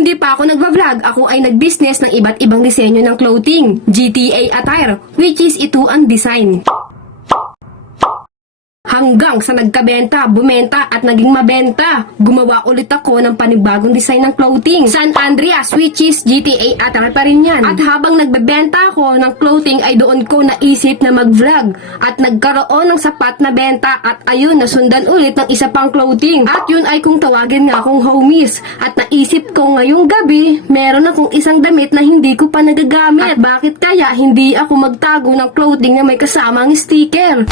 hindi pa ako nagva-vlog, ako ay nag-business ng iba't ibang disenyo ng clothing, GTA attire, which is ito ang design. Hanggang sa nagkabenta, bumenta at naging mabenta, gumawa ulit ako ng panibagong design ng clothing. San Andreas, which is GTA attire pa rin yan. At habang nagbebenta ako ng clothing ay doon ko naisip na mag-vlog. At nagkaroon ng sapat na benta at ayun, nasundan ulit ng isa pang clothing. At yun ay kung tawagin nga akong homies. At naisip ko ngayong gabi, meron akong isang damit na hindi ko pa nagagamit. At bakit kaya hindi ako magtago ng clothing na may kasamang sticker?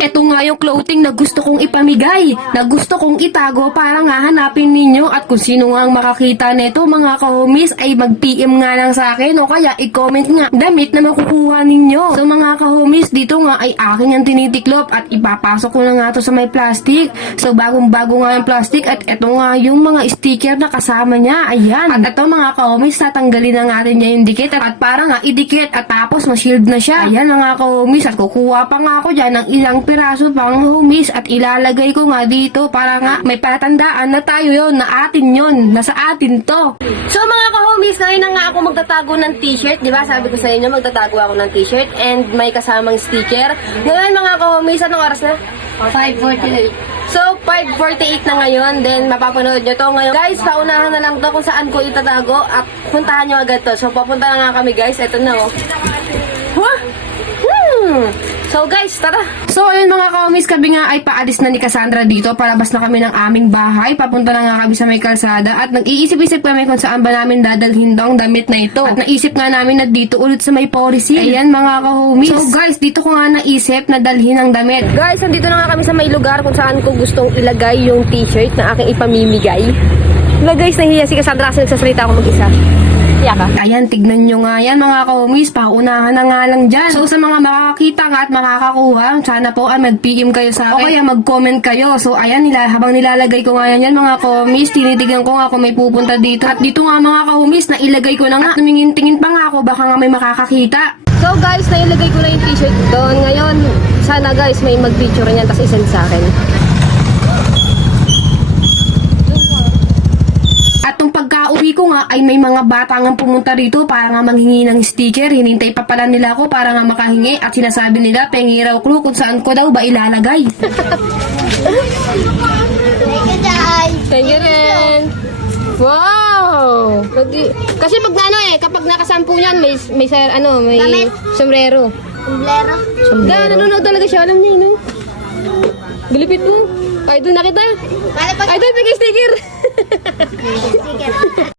Ito nga yung clothing na gusto kong ipamigay, na gusto kong itago para nga hanapin ninyo at kung sino nga ang makakita nito mga kahomies ay mag-PM nga lang sa akin o kaya i-comment nga damit na makukuha ninyo. So mga kahomies, dito nga ay aking ang tinitiklop at ipapasok ko na nga to sa may plastic. So bagong-bago nga yung plastic at ito nga yung mga sticker na kasama niya. Ayan. At ito mga kahomies, tatanggalin na natin niya yung dikit at para nga idikit at tapos ma-shield na siya. Ayan mga kahomies, at kukuha pa nga ako dyan ng ilang piraso pang homies at ilalagay ko nga dito para nga may patandaan na tayo yon, na atin yon, na sa atin to. So mga ka-homies, ngayon na nga ako magtatago ng t-shirt, di ba? Sabi ko sa inyo magtatago ako ng t-shirt and may kasamang sticker. Ngayon mga ka-homies, anong oras na? 5:48. So 5:48 na ngayon, then mapapanood nyo to ngayon. Guys, paunahan na lang to kung saan ko itatago at puntahan nyo agad to. So papunta na nga kami guys, eto na oh. Huh? So guys, tara! So ayun mga ka-homies, kami nga ay paalis na ni Cassandra dito. Palabas na kami ng aming bahay. Papunta na nga kami sa may kalsada. At nag-iisip-isip kami kung saan ba namin dadalhin tong damit na ito. At naisip nga namin na dito ulit sa may Policy. Ayan mga ka-homies. So guys, dito ko nga naisip na dalhin ang damit. Guys, nandito na nga kami sa may lugar kung saan ko gustong ilagay yung t-shirt na aking ipamimigay. Wala guys, nahihiya si Cassandra kasi nagsasalita ako mag-isa. Yaka. Ayan, tignan nyo nga yan mga ka-homies, paunahan na nga lang dyan. So sa mga makakakita nga at makakakuha, sana po ay mag-PM kayo sa akin o kaya mag-comment kayo. So ayan, habang nilalagay ko nga yan mga ka-homies, tinitignan ko nga kung may pupunta dito. At dito nga mga ka-homies, nailagay ko na nga. Tumingin-tingin pa nga ako, baka nga may makakakita. So guys, nailagay ko na yung t-shirt doon. Ngayon, sana guys may mag-picture niyan tapos isend sa akin. Uwi ko nga ay may mga bata nga pumunta rito para nga manghingi ng sticker. Hinintay pa pala nila ako para nga makahingi at sinasabi nila pengi raw clue kung saan ko daw ba ilalagay. Thank you rin. Wow! Kasi pag ano kapag nakasampu niyan may sombrero. Sombrero. Nanonood talaga siya, alam niya no? Galipit mo. Ay, doon na kita. Ay, doon, bigay sticker.